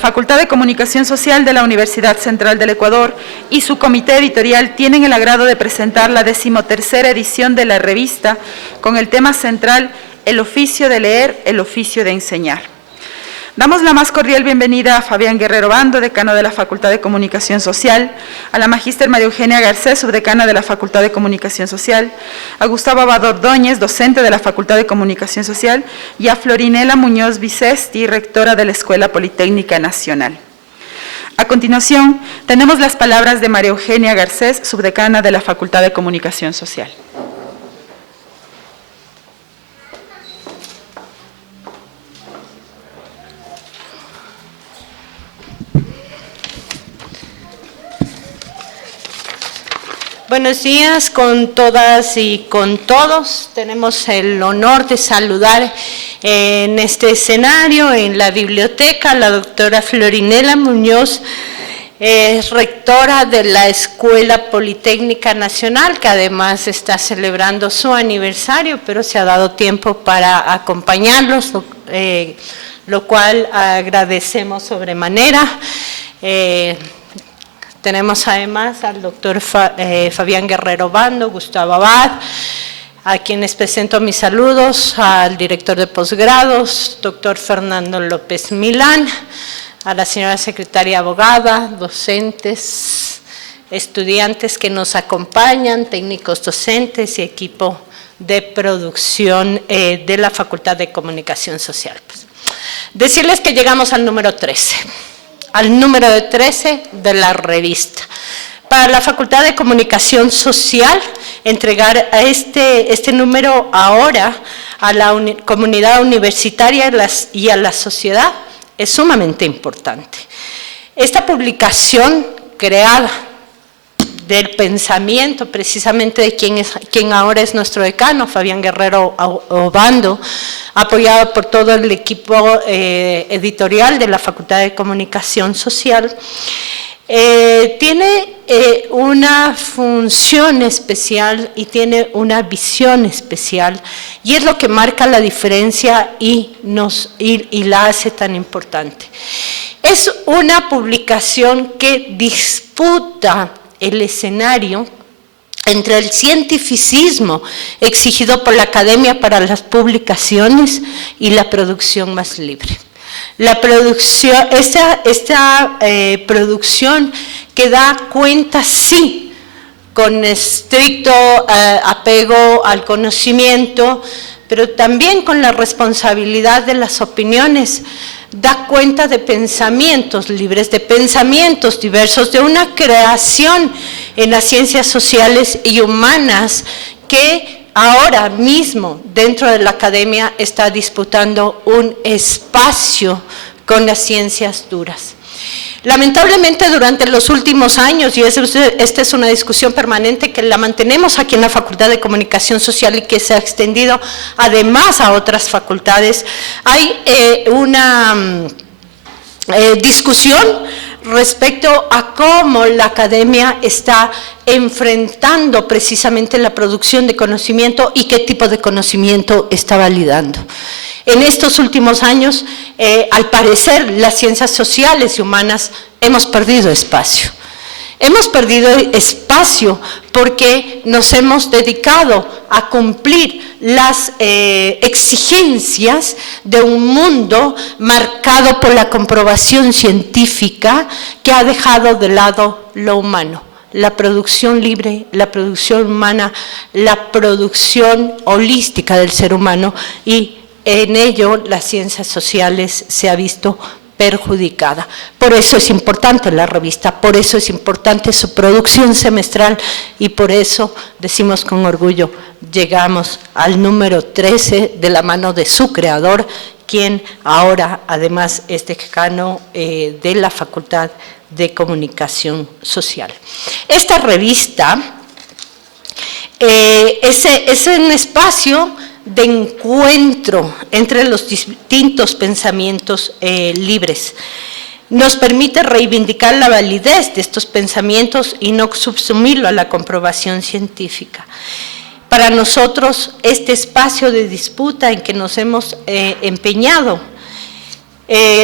Facultad de Comunicación Social de la Universidad Central del Ecuador y su comité editorial tienen el agrado de presentar la 13ª edición de la revista con el tema central El oficio de leer, el oficio de enseñar. Damos la más cordial bienvenida a Fabián Guerrero Bando, decano de la Facultad de Comunicación Social, a la magíster María Eugenia Garcés, subdecana de la Facultad de Comunicación Social, a Gustavo Abad Ordóñez, docente de la Facultad de Comunicación Social, y a Florinela Muñoz Vicesti, rectora de la Escuela Politécnica Nacional. A continuación, tenemos las palabras de María Eugenia Garcés, subdecana de la Facultad de Comunicación Social. Buenos días con todas y con todos. Tenemos el honor de saludar en este escenario, en la biblioteca, a la doctora Florinela Muñoz, rectora de la Escuela Politécnica Nacional, que además está celebrando su aniversario, pero se ha dado tiempo para acompañarlos, lo cual agradecemos sobremanera. Tenemos además al doctor Fabián Guerrero Bando, Gustavo Abad, a quienes presento mis saludos, al director de posgrados, doctor Fernando López Milán, a la señora secretaria abogada, docentes, estudiantes que nos acompañan, técnicos docentes y equipo de producción de la Facultad de Comunicación Social. Decirles que llegamos al número 13. Al número 13 de la revista. Para la Facultad de Comunicación Social, entregar a este número ahora a la comunidad universitaria y a la sociedad es sumamente importante. Esta publicación creada del pensamiento precisamente de quien ahora es nuestro decano, Fabián Guerrero Bando, apoyado por todo el equipo editorial de la Facultad de Comunicación Social, tiene una función especial y tiene una visión especial, y es lo que marca la diferencia y la hace tan importante. Es una publicación que disputa el escenario entre el cientificismo exigido por la Academia para las Publicaciones y la producción más libre. La producción, esta producción que da cuenta, sí, con estricto apego al conocimiento, pero también con la responsabilidad de las opiniones, da cuenta de pensamientos libres, de pensamientos diversos, de una creación en las ciencias sociales y humanas que ahora mismo dentro de la academia está disputando un espacio con las ciencias duras. Lamentablemente durante los últimos años, y esta es una discusión permanente que la mantenemos aquí en la Facultad de Comunicación Social y que se ha extendido además a otras facultades, hay una discusión respecto a cómo la academia está enfrentando precisamente la producción de conocimiento y qué tipo de conocimiento está validando. En estos últimos años, al parecer, las ciencias sociales y humanas hemos perdido espacio. Hemos perdido espacio porque nos hemos dedicado a cumplir las exigencias de un mundo marcado por la comprobación científica que ha dejado de lado lo humano. La producción libre, la producción humana, la producción holística del ser humano, y en ello las ciencias sociales se ha visto perjudicada. Por eso es importante la revista, por eso es importante su producción semestral y por eso decimos con orgullo, llegamos al número 13 de la mano de su creador, quien ahora además es decano de la Facultad de Comunicación Social. Esta revista es un espacio de encuentro entre los distintos pensamientos libres. Nos permite reivindicar la validez de estos pensamientos y no subsumirlo a la comprobación científica. Para nosotros, este espacio de disputa en que nos hemos empeñado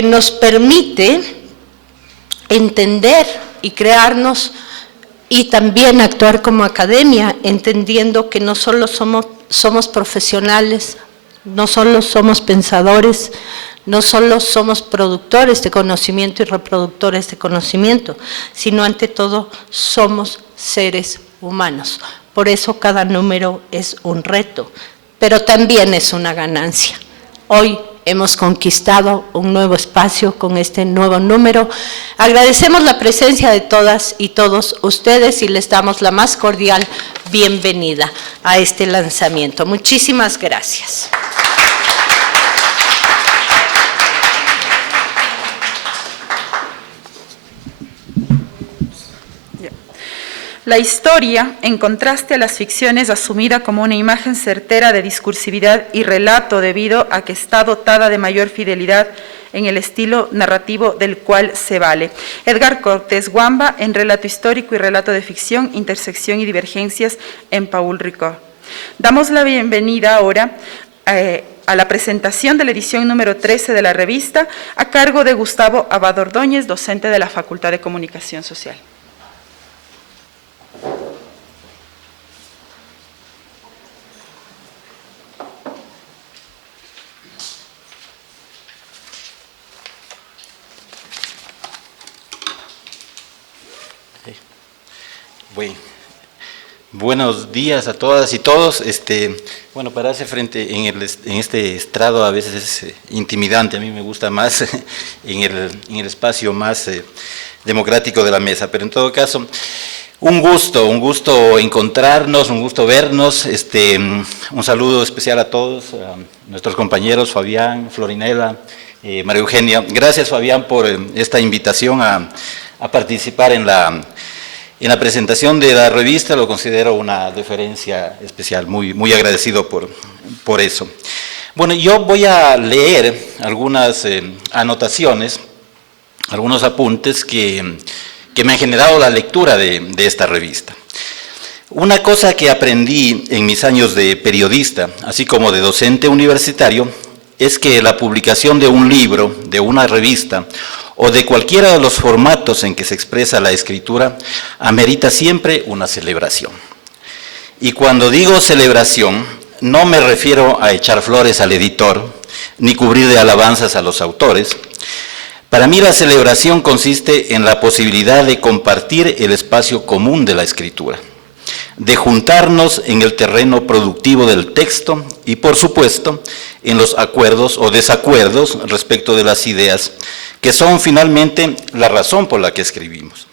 nos permite entender y crearnos y también actuar como academia, entendiendo que no solo somos profesionales, no solo somos pensadores, no solo somos productores de conocimiento y reproductores de conocimiento, sino ante todo somos seres humanos. Por eso cada número es un reto, pero también es una ganancia. Hoy hemos conquistado un nuevo espacio con este nuevo número. Agradecemos la presencia de todas y todos ustedes y les damos la más cordial bienvenida a este lanzamiento. Muchísimas gracias. La historia, en contraste a las ficciones, asumida como una imagen certera de discursividad y relato debido a que está dotada de mayor fidelidad en el estilo narrativo del cual se vale. Edgar Cortés Wamba, en Relato histórico y relato de ficción, intersección y divergencias, en Paul Ricoeur. Damos la bienvenida ahora a la presentación de la edición número 13 de la revista, a cargo de Gustavo Abad Ordóñez, docente de la Facultad de Comunicación Social. Buenos días a todas y todos. Bueno, pararse frente en este estrado a veces es intimidante. A mí me gusta más en el espacio más democrático de la mesa, pero en todo caso, un gusto encontrarnos, un gusto vernos. Un saludo especial a todos, a nuestros compañeros Fabián, Florinela, María Eugenia. Gracias, Fabián, por esta invitación a participar en la presentación de la revista. Lo considero una deferencia especial, muy agradecido por eso. Bueno, yo voy a leer algunas anotaciones, algunos apuntes que me han generado la lectura de esta revista. Una cosa que aprendí en mis años de periodista, así como de docente universitario, es que la publicación de un libro, de una revista, o de cualquiera de los formatos en que se expresa la escritura, amerita siempre una celebración. Y cuando digo celebración, no me refiero a echar flores al editor, ni cubrir de alabanzas a los autores. Para mí la celebración consiste en la posibilidad de compartir el espacio común de la escritura, de juntarnos en el terreno productivo del texto y, por supuesto, en los acuerdos o desacuerdos respecto de las ideas que son finalmente la razón por la que escribimos.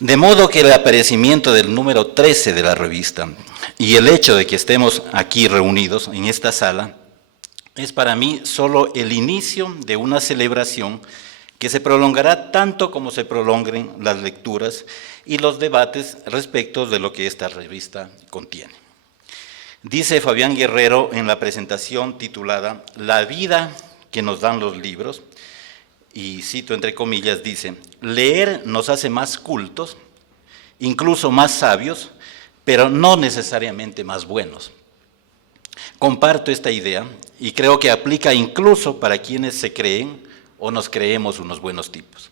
De modo que el aparecimiento del número 13 de la revista y el hecho de que estemos aquí reunidos en esta sala es para mí solo el inicio de una celebración que se prolongará tanto como se prolonguen las lecturas y los debates respecto de lo que esta revista contiene. Dice Fabián Guerrero en la presentación titulada La vida que nos dan los libros, y cito entre comillas, dice: leer nos hace más cultos, incluso más sabios, pero no necesariamente más buenos. Comparto esta idea y creo que aplica incluso para quienes se creen o nos creemos unos buenos tipos.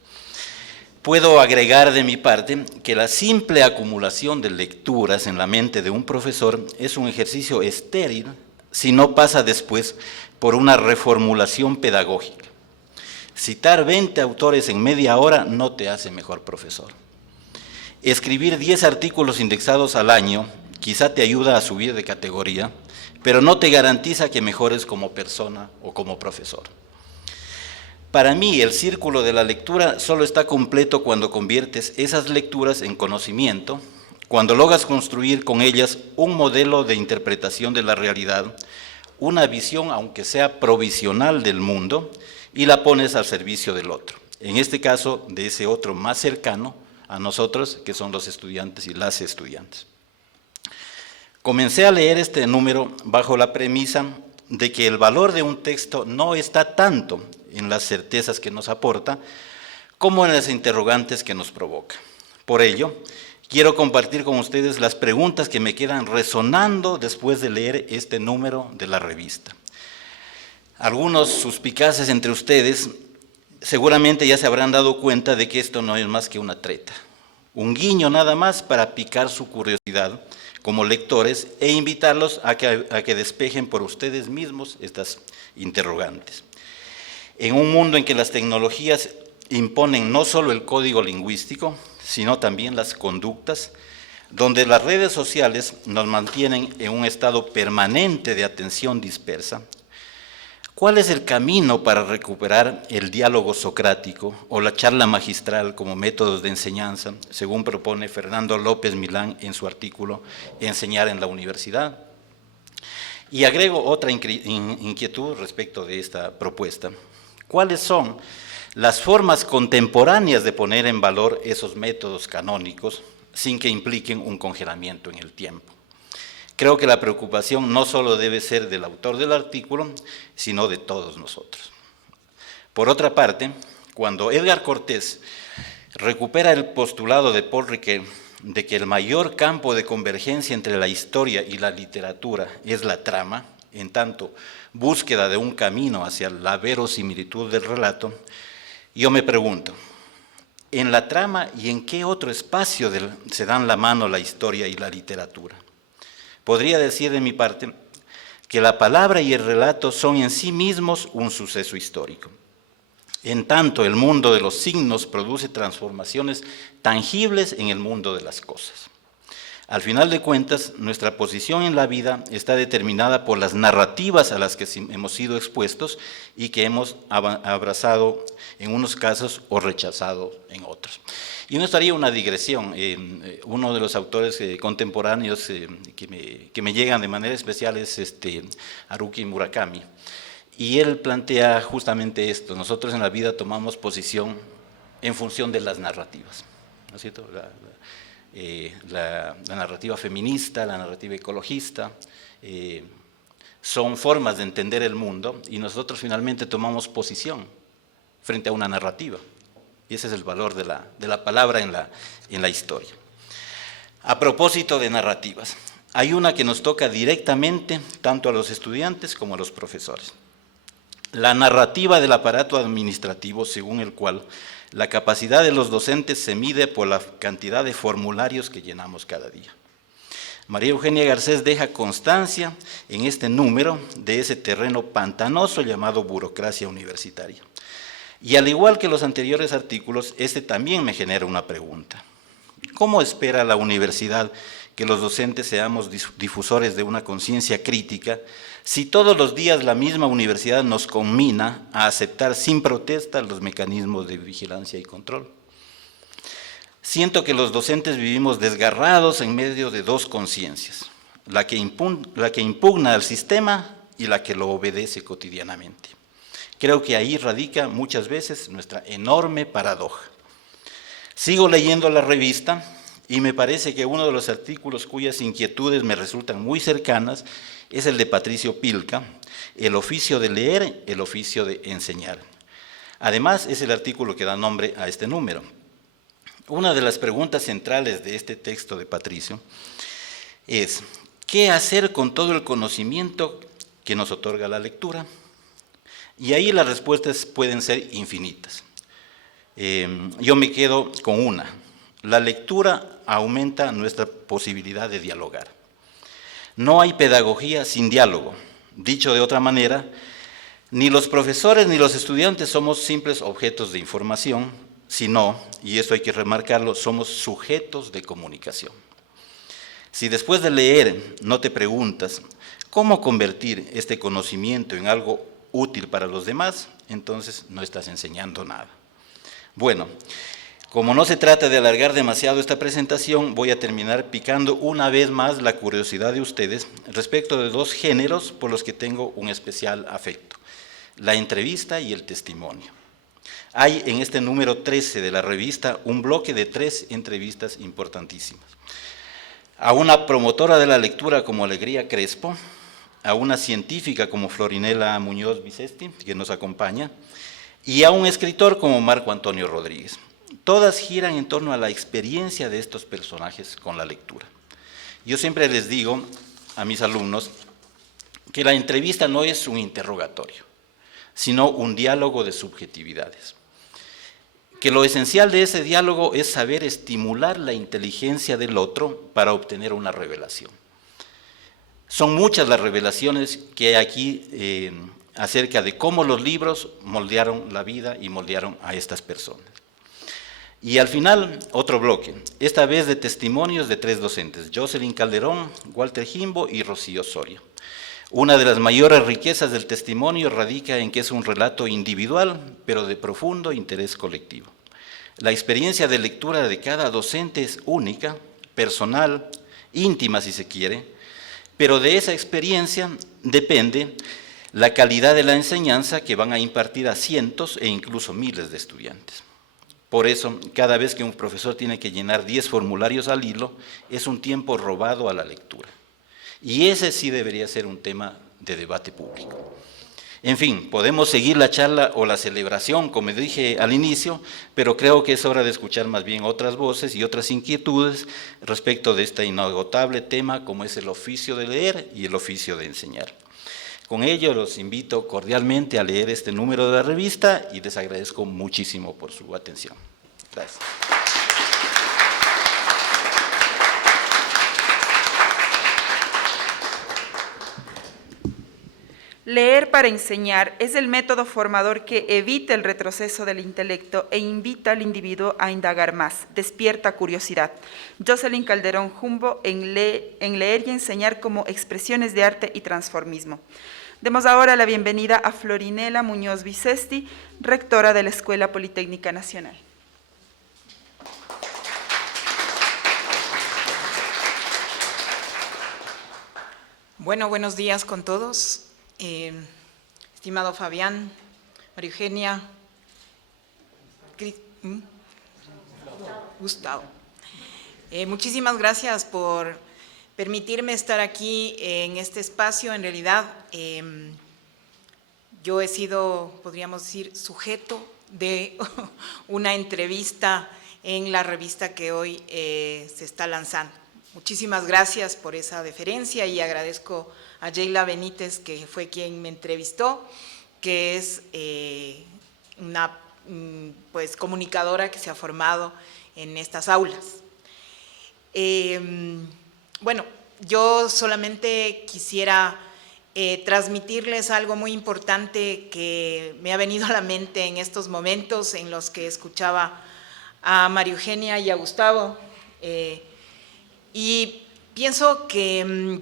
Puedo agregar de mi parte que la simple acumulación de lecturas en la mente de un profesor es un ejercicio estéril si no pasa después por una reformulación pedagógica. Citar 20 autores en media hora no te hace mejor profesor. Escribir 10 artículos indexados al año quizá te ayuda a subir de categoría, pero no te garantiza que mejores como persona o como profesor. Para mí, el círculo de la lectura solo está completo cuando conviertes esas lecturas en conocimiento, cuando logras construir con ellas un modelo de interpretación de la realidad, una visión, aunque sea provisional, del mundo, y la pones al servicio del otro. En este caso, de ese otro más cercano a nosotros, que son los estudiantes y las estudiantes. Comencé a leer este número bajo la premisa de que el valor de un texto no está tanto en las certezas que nos aporta, como en las interrogantes que nos provoca. Por ello, quiero compartir con ustedes las preguntas que me quedan resonando después de leer este número de la revista. Algunos suspicaces entre ustedes seguramente ya se habrán dado cuenta de que esto no es más que una treta, un guiño nada más para picar su curiosidad como lectores e invitarlos a que despejen por ustedes mismos estas interrogantes. En un mundo en que las tecnologías imponen no solo el código lingüístico, sino también las conductas, donde las redes sociales nos mantienen en un estado permanente de atención dispersa, ¿cuál es el camino para recuperar el diálogo socrático o la charla magistral como métodos de enseñanza, según propone Fernando López Milán en su artículo Enseñar en la Universidad? Y agrego otra inquietud respecto de esta propuesta. ¿Cuáles son las formas contemporáneas de poner en valor esos métodos canónicos sin que impliquen un congelamiento en el tiempo? Creo que la preocupación no solo debe ser del autor del artículo, sino de todos nosotros. Por otra parte, cuando Edgar Cortés recupera el postulado de Paul Ricoeur de que el mayor campo de convergencia entre la historia y la literatura es la trama, en tanto búsqueda de un camino hacia la verosimilitud del relato, yo me pregunto, ¿en la trama y en qué otro espacio se dan la mano la historia y la literatura? Podría decir de mi parte que la palabra y el relato son en sí mismos un suceso histórico. En tanto, el mundo de los signos produce transformaciones tangibles en el mundo de las cosas. Al final de cuentas, nuestra posición en la vida está determinada por las narrativas a las que hemos sido expuestos y que hemos abrazado en unos casos o rechazado en otros. Y no estaría una digresión. Uno de los autores contemporáneos que me llegan de manera especial es Haruki Murakami. Y él plantea justamente esto: nosotros en la vida tomamos posición en función de las narrativas, ¿no es cierto? La narrativa feminista, la narrativa ecologista, son formas de entender el mundo y nosotros finalmente tomamos posición frente a una narrativa. Y ese es el valor de la palabra en la historia. A propósito de narrativas, hay una que nos toca directamente tanto a los estudiantes como a los profesores. La narrativa del aparato administrativo, según el cual la capacidad de los docentes se mide por la cantidad de formularios que llenamos cada día. María Eugenia Garcés deja constancia en este número de ese terreno pantanoso llamado burocracia universitaria. Y al igual que los anteriores artículos, este también me genera una pregunta. ¿Cómo espera la universidad que los docentes seamos difusores de una conciencia crítica si todos los días la misma universidad nos conmina a aceptar sin protesta los mecanismos de vigilancia y control? Siento que los docentes vivimos desgarrados en medio de dos conciencias, la que impugna al sistema y la que lo obedece cotidianamente. Creo que ahí radica muchas veces nuestra enorme paradoja. Sigo leyendo la revista y me parece que uno de los artículos cuyas inquietudes me resultan muy cercanas es el de Patricio Pilca, El oficio de leer, el oficio de enseñar. Además, es el artículo que da nombre a este número. Una de las preguntas centrales de este texto de Patricio es: ¿qué hacer con todo el conocimiento que nos otorga la lectura? Y ahí las respuestas pueden ser infinitas. Yo me quedo con una. La lectura aumenta nuestra posibilidad de dialogar. No hay pedagogía sin diálogo. Dicho de otra manera, ni los profesores ni los estudiantes somos simples objetos de información, sino, y esto hay que remarcarlo, somos sujetos de comunicación. Si después de leer no te preguntas cómo convertir este conocimiento en algo útil para los demás, entonces no estás enseñando nada. Bueno, como no se trata de alargar demasiado esta presentación, voy a terminar picando una vez más la curiosidad de ustedes respecto de dos géneros por los que tengo un especial afecto: la entrevista y el testimonio. Hay en este número 13 de la revista un bloque de 3 entrevistas importantísimas. A una promotora de la lectura como Alegría Crespo, a una científica como Florinela Muñoz Vicesti, que nos acompaña, y a un escritor como Marco Antonio Rodríguez. Todas giran en torno a la experiencia de estos personajes con la lectura. Yo siempre les digo a mis alumnos que la entrevista no es un interrogatorio, sino un diálogo de subjetividades. que lo esencial de ese diálogo es saber estimular la inteligencia del otro para obtener una revelación. Son muchas las revelaciones que hay aquí acerca de cómo los libros moldearon la vida y moldearon a estas personas. Y al final, otro bloque, esta vez de testimonios de 3 docentes, Jocelyn Calderón, Walter Jimbo y Rocío Soria. Una de las mayores riquezas del testimonio radica en que es un relato individual, pero de profundo interés colectivo. La experiencia de lectura de cada docente es única, personal, íntima si se quiere, pero de esa experiencia depende la calidad de la enseñanza que van a impartir a cientos e incluso miles de estudiantes. Por eso, cada vez que un profesor tiene que llenar 10 formularios al hilo, es un tiempo robado a la lectura. Y ese sí debería ser un tema de debate público. En fin, podemos seguir la charla o la celebración, como dije al inicio, pero creo que es hora de escuchar más bien otras voces y otras inquietudes respecto de este inagotable tema como es el oficio de leer y el oficio de enseñar. Con ello los invito cordialmente a leer este número de la revista y les agradezco muchísimo por su atención. Gracias. Leer para enseñar es el método formador que evita el retroceso del intelecto e invita al individuo a indagar más, despierta curiosidad. Jocelyn Calderón Jimbo en Leer y enseñar como expresiones de arte y transformismo. Demos ahora la bienvenida a Florinela Muñoz Vicesti, rectora de la Escuela Politécnica Nacional. Bueno, buenos días con todos. Estimado Fabián, María Eugenia, Gustavo. Muchísimas gracias por permitirme estar aquí en este espacio. En realidad, yo he sido, podríamos decir, sujeto de una entrevista en la revista que hoy se está lanzando. Muchísimas gracias por esa deferencia y agradezco a Sheila Benítez, que fue quien me entrevistó, que es una pues, comunicadora que se ha formado en estas aulas. Bueno, yo solamente quisiera transmitirles algo muy importante que me ha venido a la mente en estos momentos en los que escuchaba a María Eugenia y a Gustavo. Y pienso que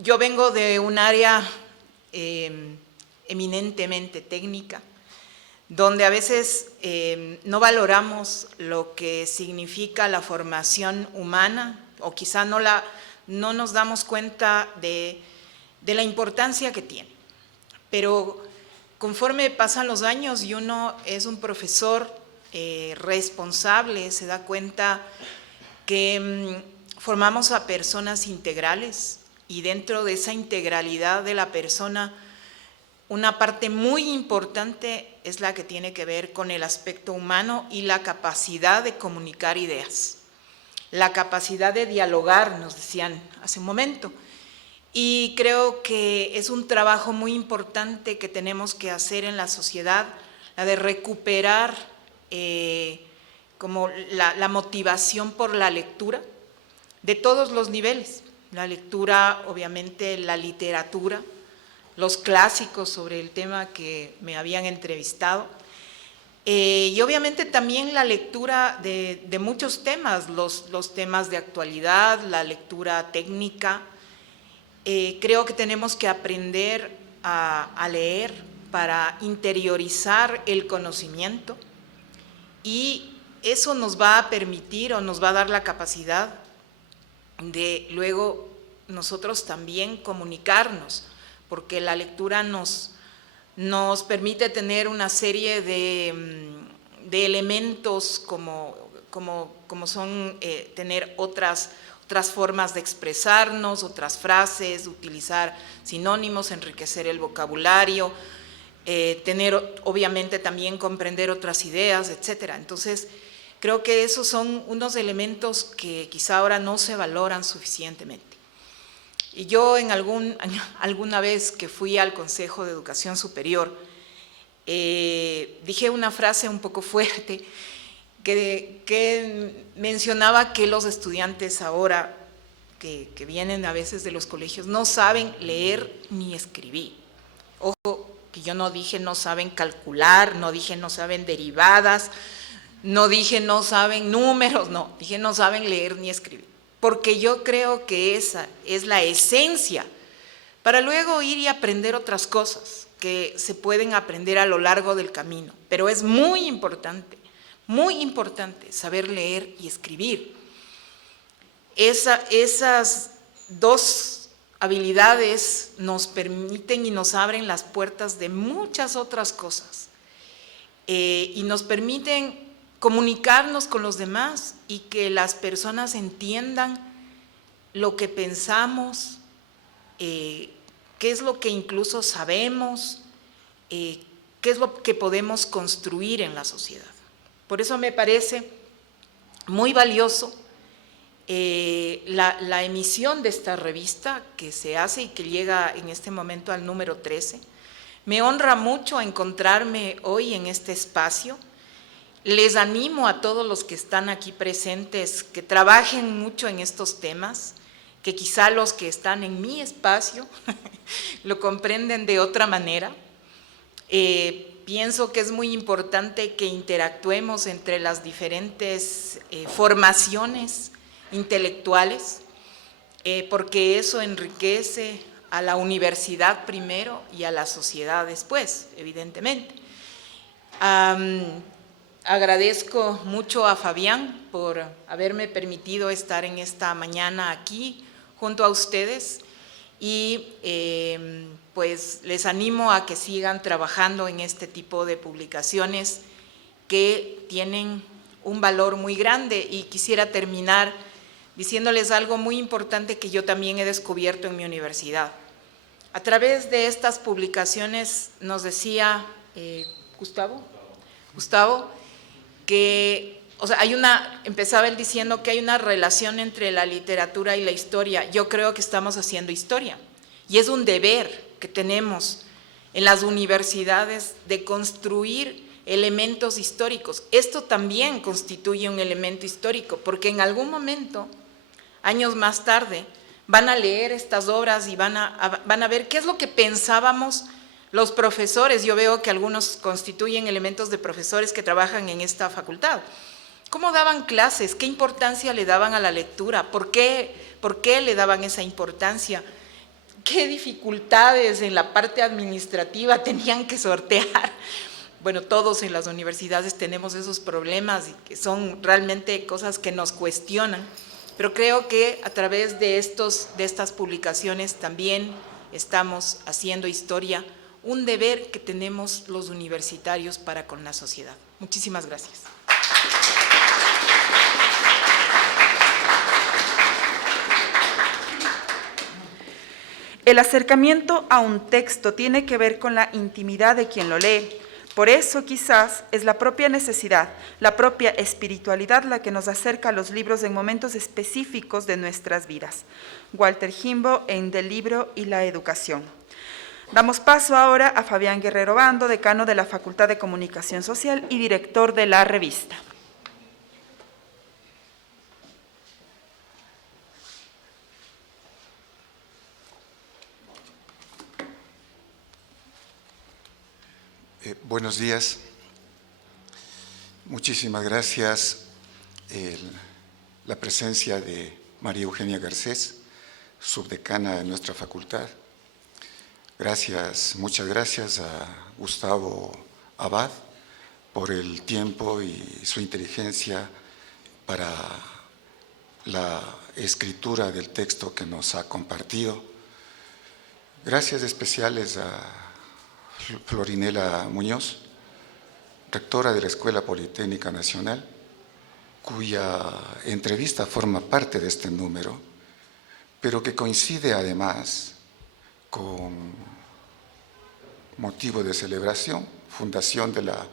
yo vengo de un área eminentemente técnica, donde a veces no valoramos lo que significa la formación humana, o quizá no nos damos cuenta de la importancia que tiene. Pero conforme pasan los años y uno es un profesor responsable, se da cuenta que formamos a personas integrales y dentro de esa integralidad de la persona, una parte muy importante es la que tiene que ver con el aspecto humano y la capacidad de comunicar ideas, la capacidad de dialogar, nos decían hace un momento. Y creo que es un trabajo muy importante que tenemos que hacer en la sociedad, la de recuperar como la motivación por la lectura, de todos los niveles, la lectura, obviamente la literatura, los clásicos sobre el tema que me habían entrevistado, y obviamente también la lectura de muchos temas, los temas de actualidad, la lectura técnica. Creo que tenemos que aprender a leer para interiorizar el conocimiento y eso nos va a permitir o nos va a dar la capacidad de luego nosotros también comunicarnos, porque la lectura nos permite tener una serie de elementos como son tener otras formas de expresarnos, otras frases, utilizar sinónimos, enriquecer el vocabulario, tener obviamente también comprender otras ideas, etcétera. Entonces, creo que esos son unos elementos que quizá ahora no se valoran suficientemente. Y yo alguna vez que fui al Consejo de Educación Superior, dije una frase un poco fuerte que mencionaba que los estudiantes ahora que vienen a veces de los colegios no saben leer ni escribir. Ojo, que yo no dije no saben calcular, no dije no saben derivadas, no dije no saben números, no, dije no saben leer ni escribir. Porque yo creo que esa es la esencia para luego ir y aprender otras cosas que se pueden aprender a lo largo del camino. Pero es muy importante saber leer y escribir. Esas dos habilidades nos permiten y nos abren las puertas de muchas otras cosas y nos permiten comunicarnos con los demás y que las personas entiendan lo que pensamos, qué es lo que incluso sabemos, qué es lo que podemos construir en la sociedad. Por eso me parece muy valioso la emisión de esta revista que se hace y que llega en este momento al número 13. Me honra mucho encontrarme hoy en este espacio. Les animo a todos los que están aquí presentes que trabajen mucho en estos temas, que quizá los que están en mi espacio lo comprenden de otra manera. Pienso que es muy importante que interactuemos entre las diferentes formaciones intelectuales, porque eso enriquece a la universidad primero y a la sociedad después, evidentemente. Agradezco mucho a Fabián por haberme permitido estar en esta mañana aquí junto a ustedes y pues les animo a que sigan trabajando en este tipo de publicaciones que tienen un valor muy grande. Y quisiera terminar diciéndoles algo muy importante que yo también he descubierto en mi universidad. A través de estas publicaciones nos decía Gustavo, que, o sea, empezaba él diciendo que hay una relación entre la literatura y la historia. Yo creo que estamos haciendo historia y es un deber que tenemos en las universidades de construir elementos históricos. Esto también constituye un elemento histórico, porque en algún momento, años más tarde, van a leer estas obras y van a ver qué es lo que pensábamos los profesores. Yo veo que algunos constituyen elementos de profesores que trabajan en esta facultad. ¿Cómo daban clases? ¿Qué importancia le daban a la lectura? ¿Por qué le daban esa importancia? ¿Qué dificultades en la parte administrativa tenían que sortear? Bueno, todos en las universidades tenemos esos problemas y que son realmente cosas que nos cuestionan, pero creo que a través de estas publicaciones también estamos haciendo historia, un deber que tenemos los universitarios para con la sociedad. Muchísimas gracias. El acercamiento a un texto tiene que ver con la intimidad de quien lo lee. Por eso quizás es la propia necesidad, la propia espiritualidad la que nos acerca a los libros en momentos específicos de nuestras vidas. Walter Jimbo en Del libro y la educación. Damos paso ahora a Fabián Guerrero Bando, decano de la Facultad de Comunicación Social y director de la revista. Buenos días. Muchísimas gracias la presencia de María Eugenia Garcés, subdecana de nuestra facultad. Gracias, muchas gracias a Gustavo Abad por el tiempo y su inteligencia para la escritura del texto que nos ha compartido. Gracias especiales a Florinela Muñoz, rectora de la Escuela Politécnica Nacional, cuya entrevista forma parte de este número, pero que coincide además con motivo de celebración, fundación de la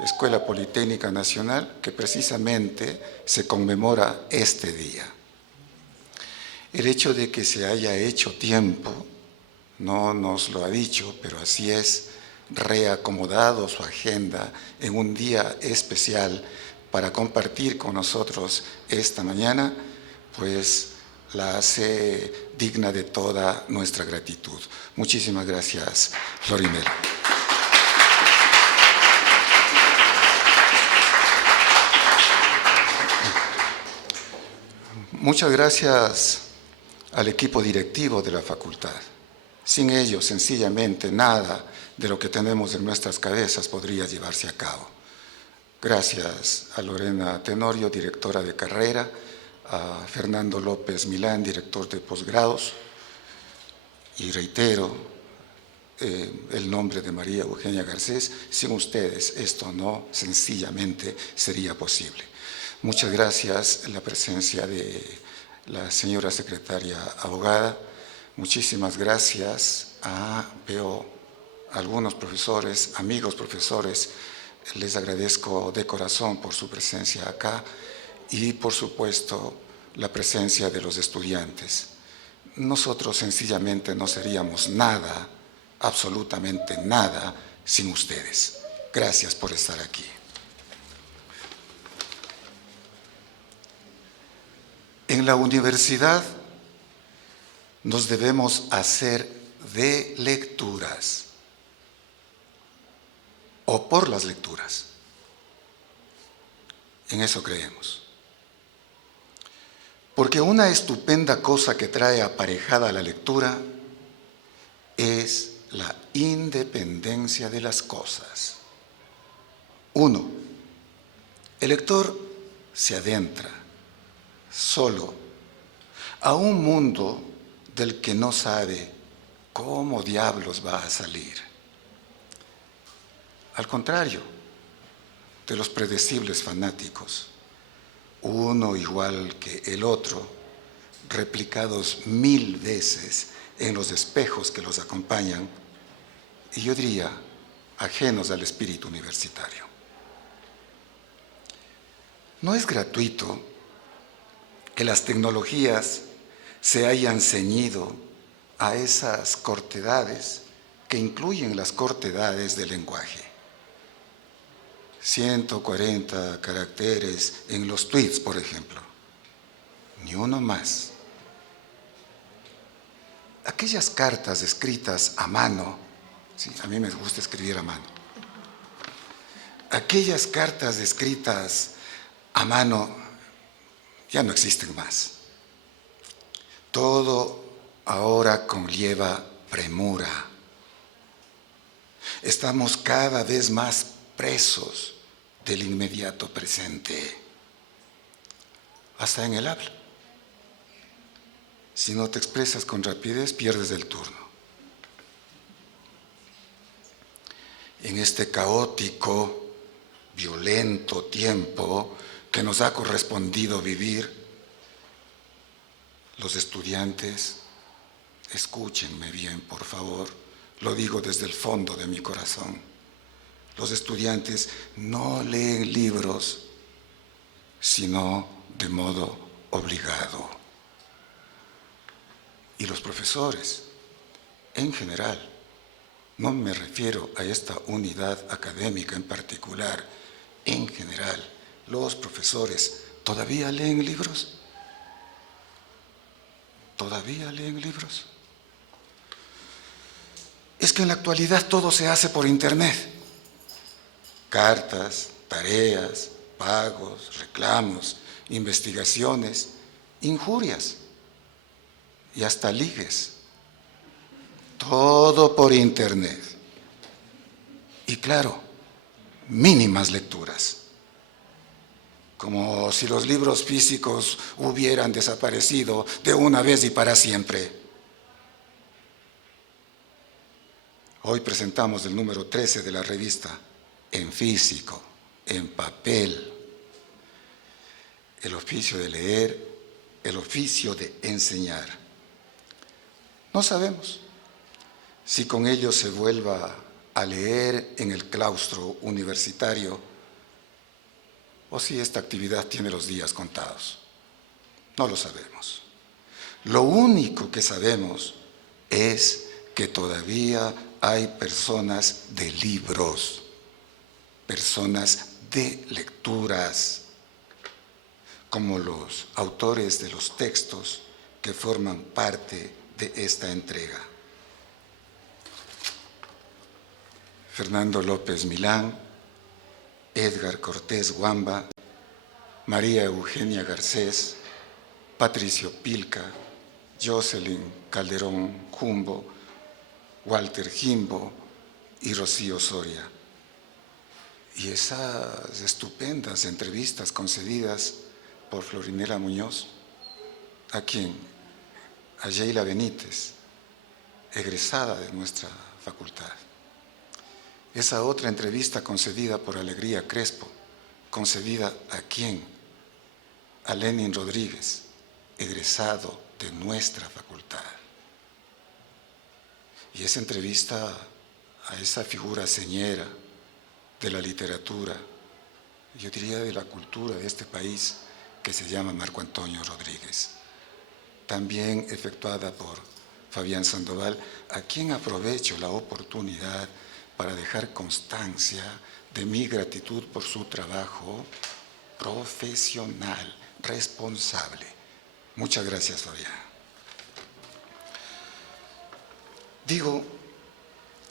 Escuela Politécnica Nacional, que precisamente se conmemora este día. El hecho de que se haya hecho tiempo, no nos lo ha dicho, pero así es, reacomodado su agenda en un día especial para compartir con nosotros esta mañana, pues la hace digna de toda nuestra gratitud. Muchísimas gracias, Florimela. Muchas gracias al equipo directivo de la facultad. Sin ellos, sencillamente, nada de lo que tenemos en nuestras cabezas podría llevarse a cabo. Gracias a Lorena Tenorio, directora de carrera, a Fernando López Milán, director de posgrados, y reitero el nombre de María Eugenia Garcés. Sin ustedes esto no sencillamente sería posible. Muchas gracias en la presencia de la señora secretaria abogada. Muchísimas gracias veo algunos profesores, amigos profesores, les agradezco de corazón por su presencia acá y por supuesto la presencia de los estudiantes. Nosotros sencillamente no seríamos nada, absolutamente nada, sin ustedes. Gracias por estar aquí. En la universidad nos debemos hacer de lecturas o por las lecturas. En eso creemos. Porque una estupenda cosa que trae aparejada la lectura es la independencia de las cosas. 1. El lector se adentra solo a un mundo del que no sabe cómo diablos va a salir. Al contrario de los predecibles fanáticos, uno igual que el otro, replicados 1000 veces en los espejos que los acompañan, y yo diría, ajenos al espíritu universitario. No es gratuito que las tecnologías se hayan ceñido a esas cortedades que incluyen las cortedades del lenguaje. 140 caracteres en los tweets, por ejemplo. Ni uno más. Aquellas cartas escritas a mano, sí, a mí me gusta escribir a mano. Aquellas cartas escritas a mano ya no existen más. Todo ahora conlleva premura. Estamos cada vez más presos del inmediato presente, hasta en el habla. Si no te expresas con rapidez, pierdes el turno. En este caótico, violento tiempo que nos ha correspondido vivir, los estudiantes, escúchenme bien, por favor, lo digo desde el fondo de mi corazón. Los estudiantes no leen libros, sino de modo obligado. Y los profesores, en general, no me refiero a esta unidad académica en particular, en general, los profesores todavía leen libros. ¿Todavía leen libros? Es que en la actualidad todo se hace por internet. Cartas, tareas, pagos, reclamos, investigaciones, injurias y hasta ligues. Todo por internet. Y claro, mínimas lecturas. Como si los libros físicos hubieran desaparecido de una vez y para siempre. Hoy presentamos el número 13 de la revista en físico, en papel. El oficio de leer, el oficio de enseñar. No sabemos si con ello se vuelva a leer en el claustro universitario o si esta actividad tiene los días contados. No lo sabemos. Lo único que sabemos es que todavía hay personas de libros, personas de lecturas, como los autores de los textos que forman parte de esta entrega. Fernando López Milán, Edgar Cortés Guamba, María Eugenia Garcés, Patricio Pilca, Jocelyn Calderón Jumbo, Walter Jimbo y Rocío Soria. Y esas estupendas entrevistas concedidas por Florinela Muñoz, a Sheila Benítez, egresada de nuestra facultad. Esa otra entrevista concedida por Alegría Crespo, concedida a Lenin Rodríguez, egresado de nuestra facultad. Y esa entrevista a esa figura señera de la literatura, yo diría de la cultura de este país, que se llama Marco Antonio Rodríguez, también efectuada por Fabián Sandoval, a quien aprovecho la oportunidad para dejar constancia de mi gratitud por su trabajo profesional, responsable. Muchas gracias, Fabián. Digo,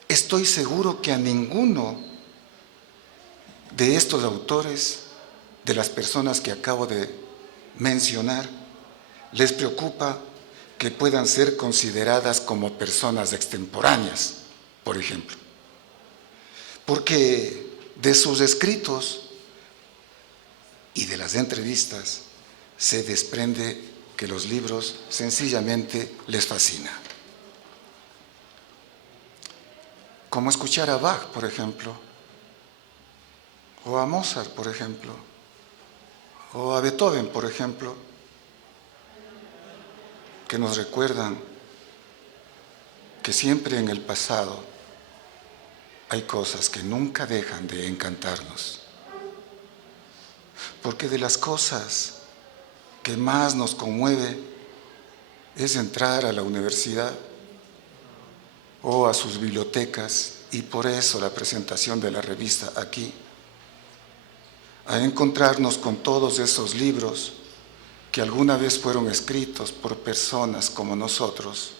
estoy seguro que a ninguno de estos autores, de las personas que acabo de mencionar, les preocupa que puedan ser consideradas como personas extemporáneas, por ejemplo. Porque de sus escritos y de las entrevistas se desprende que los libros sencillamente les fascinan. Como escuchar a Bach, por ejemplo, o a Mozart, por ejemplo, o a Beethoven, por ejemplo, que nos recuerdan que siempre en el pasado hay cosas que nunca dejan de encantarnos. Porque de las cosas que más nos conmueve es entrar a la universidad o a sus bibliotecas, y por eso la presentación de la revista aquí, a encontrarnos con todos esos libros que alguna vez fueron escritos por personas como nosotros.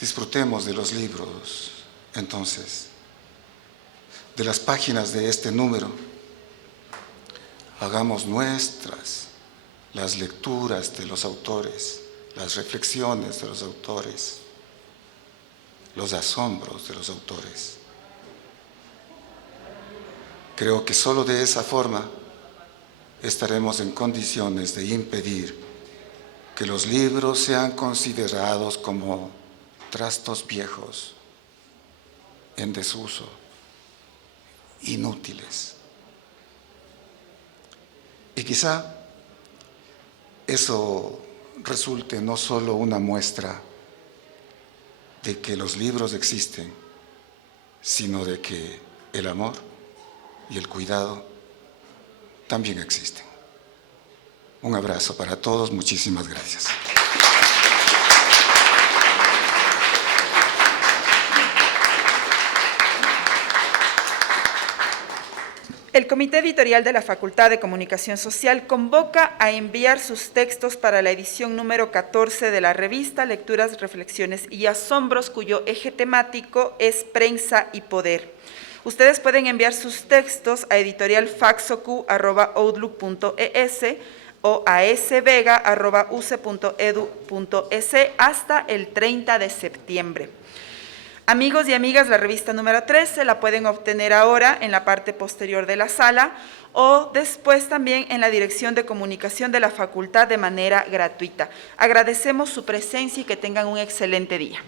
Disfrutemos de los libros, entonces, de las páginas de este número. Hagamos nuestras las lecturas de los autores, las reflexiones de los autores, los asombros de los autores. Creo que solo de esa forma estaremos en condiciones de impedir que los libros sean considerados como trastos viejos, en desuso, inútiles. Y quizá eso resulte no solo una muestra de que los libros existen, sino de que el amor y el cuidado también existen. Un abrazo para todos, muchísimas gracias. El Comité Editorial de la Facultad de Comunicación Social convoca a enviar sus textos para la edición número 14 de la revista Lecturas, Reflexiones y Asombros, cuyo eje temático es prensa y poder. Ustedes pueden enviar sus textos a editorialfaxoq@outlook.es o a svega@uce.edu.es hasta el 30 de septiembre. Amigos y amigas, la revista número 13 la pueden obtener ahora en la parte posterior de la sala o después también en la Dirección de Comunicación de la Facultad de manera gratuita. Agradecemos su presencia y que tengan un excelente día.